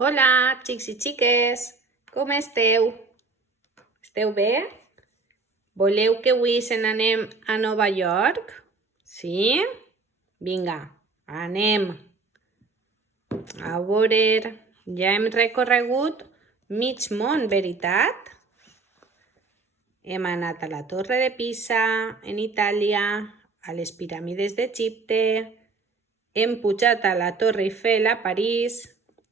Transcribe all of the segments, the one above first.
Hola, xics i xiques, com esteu? Esteu bé? Voleu que avui se n'anem a Nova York? Sí? Vinga, anem. A veure, ja hem recorregut mig món, veritat? Hem anat a la Torre de Pisa, en Itàlia, a les piràmides d'Egipte, hem pujat a la Torre Eiffel a París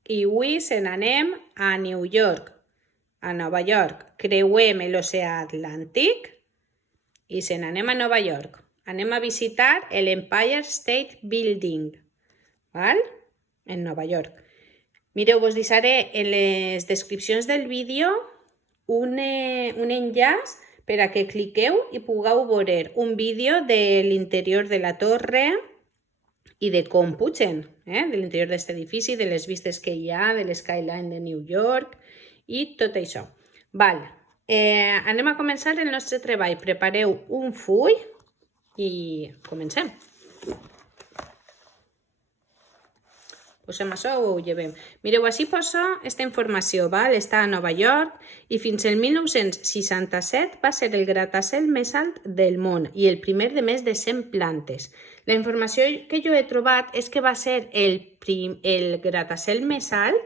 i avui se n'anem a New York, a Nova York. Creuem l'oceà Atlàntic i se n'anem a Nova York. Anem a visitar l'Empire State Building, val? En Nova York. Mireu, vos deixaré en les descripcions del vídeo un enllaç per a que cliqueu i pugueu veure un vídeo de l'interior de la torre i de com pugen, de l'interior d'aquest edifici, de les vistes que hi ha, de l'skyline de New York i tot això. Val. Anem a començar el nostre treball. Prepareu un full i comencem. Posem això o ho llevem. Mireu, així posa aquesta informació, val? Està a Nova York i fins al 1967 va ser el gratacel més alt del món i el primer de més de 100 plantes. La informació que jo he trobat és que va ser el gratacel més alt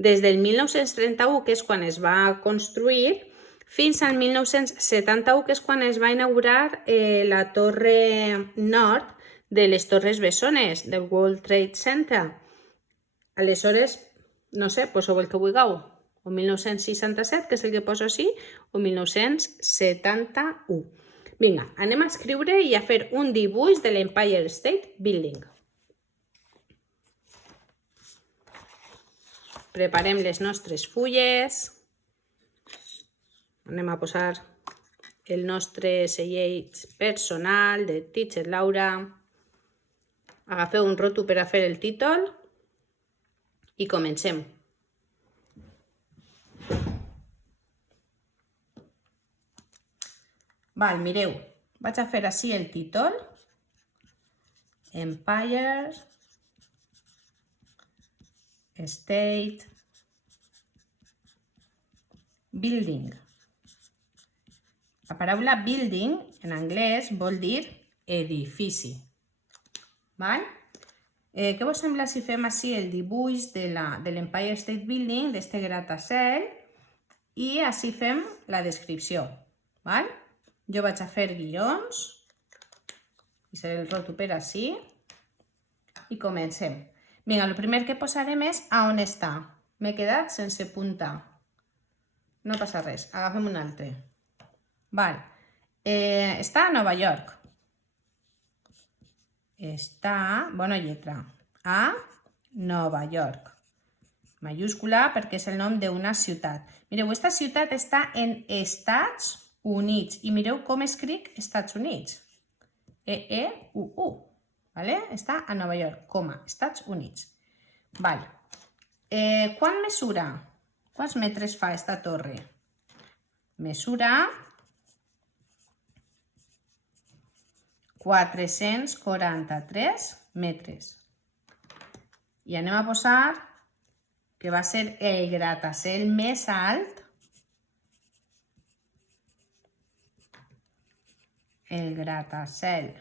des del 1931, que és quan es va construir, fins al 1971, que és quan es va inaugurar la torre nord de les Torres Bessones, del World Trade Center. Aleshores, no sé, poseu el que vulgueu, o 1967, que és el que poso així, o 1971. Vinga, anem a escriure i a fer un dibuix de l'Empire State Building. Preparem les nostres fulles. Anem a posar el nostre selleig personal de Teacher Laura. Agafeu un roto per a fer el títol i comencem. Val, mireu, vaig a fer així el títol. Empire State Building. La paraula building en anglès vol dir edifici. Val? Què vos sembla si fem així el dibuix de l'Empire State Building, d'este gratacel, i així fem la descripció. Val? Jo vaig a fer guions, posaré el roto per així, i comencem. Vinga, el primer que posarem és a on està. M'he quedat sense punta. No passa res, agafem un altre. Val. Està a Nova York. Està, bona lletra, a Nova York. Mayúscula perquè és el nom d'una ciutat. Mireu, aquesta ciutat està en Estats Units. I mireu com escric Estats Units. E-E-U-U. Vale? Està a Nova York, coma, Estats Units. Vale. Quant mesura? Quants metres fa aquesta torre? Mesura 443 metres. I anem a posar que va ser el gratacel més alt. El gratacel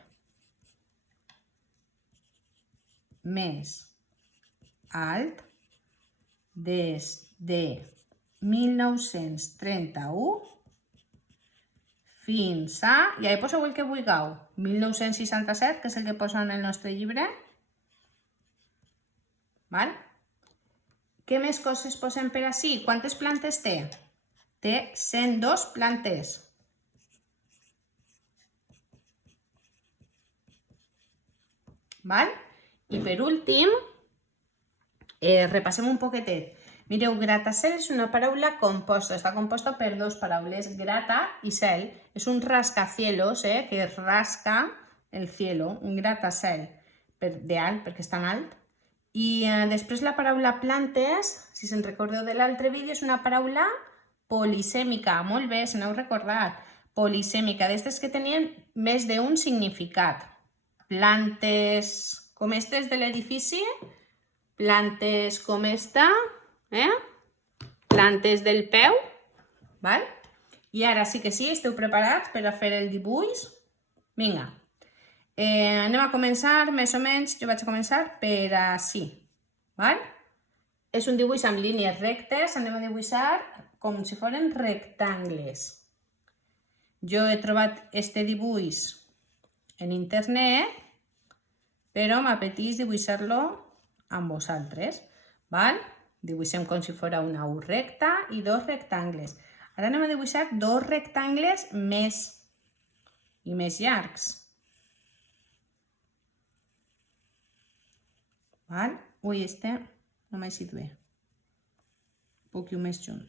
més alt des de 1931 fins a, ja hi poseu el que vulgueu, 1967, que és el que posa en el nostre llibre. Val? Què més coses posem per així? Quantes plantes té? Té 102 plantes. Val? I per últim, repassem un poquetet. Mireu, gratacel és una paraula composta. Està composta per dues paraules, grata i cel. És un rascacielos, que rasca el cielo, un gratacel de alt, perquè és tan alt. I després la paraula plantes, si se'n recordeu de l'altre vídeo, és una paraula polisèmica. Molt bé, se n'heu recordat. Polisèmica, d'estes que tenien més d'un significat. Plantes com aquestes de l'edifici, plantes com esta, Plantes del peu, val? I ara sí que sí, esteu preparats per a fer el dibuix? Vinga. Anem a començar, més o menys, jo vaig a començar per ací, val? És un dibuix amb línies rectes, anem a dibuixar com si foren rectangles. Jo he trobat este dibuix en internet, però m'apeteix dibuixar-lo amb vosaltres, val? Dibuixem com si fos una U recta i dos rectangles. Ara anem a dibuixar dos rectangles més llargs. Val? Ui, este no m'ha eixit bé. Un poquet més junt.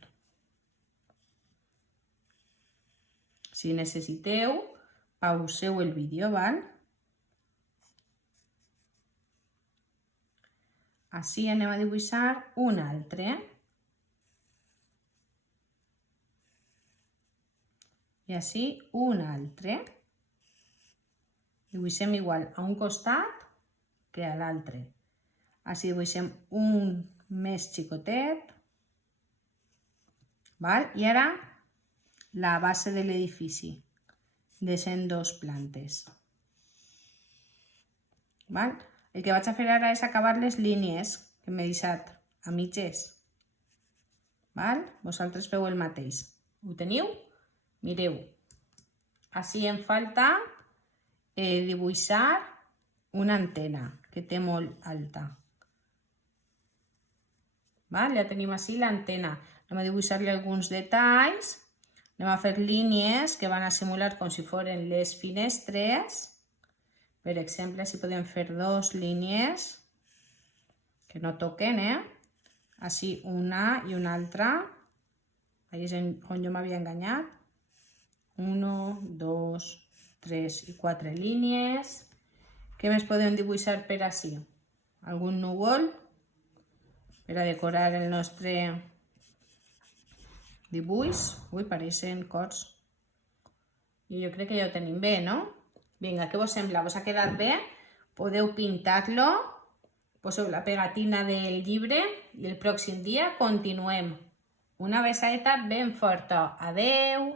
Si necessiteu, pauseu el vídeo, val? Així anem a dibuixar un altre. I així un altre. Dibuixem igual a un costat que a l'altre. Així dibuixem un més xicotet. Val? I ara la base de l'edifici, de 102 plantes. Val? El que vaig a fer ara és acabar les línies que m'he deixat a mitges. Val? Vosaltres feu el mateix. Ho teniu? Mireu. Així em falta dibuixar una antena que té molt alta. Val? Ja tenim així l'antena. Anem a dibuixar-li alguns detalls. Anem a fer línies que van a simular com si foren les finestres. Per exemple, si podem fer dos línies que no toquen, Així una i una altra. Allà és on jo m'havia enganyat. 1, 2, 3 i 4 línies. Què més podem dibuixar per així? Algun núvol per a decorar el nostre dibuix. Ui, pareixen cors. I jo crec que ja ho tenim bé, no? Vinga, què vos sembla? Vos ha quedat bé? Podeu pintar-lo, poseu la pegatina del llibre i el pròxim dia continuem. Una besadeta ben forta. Adeu!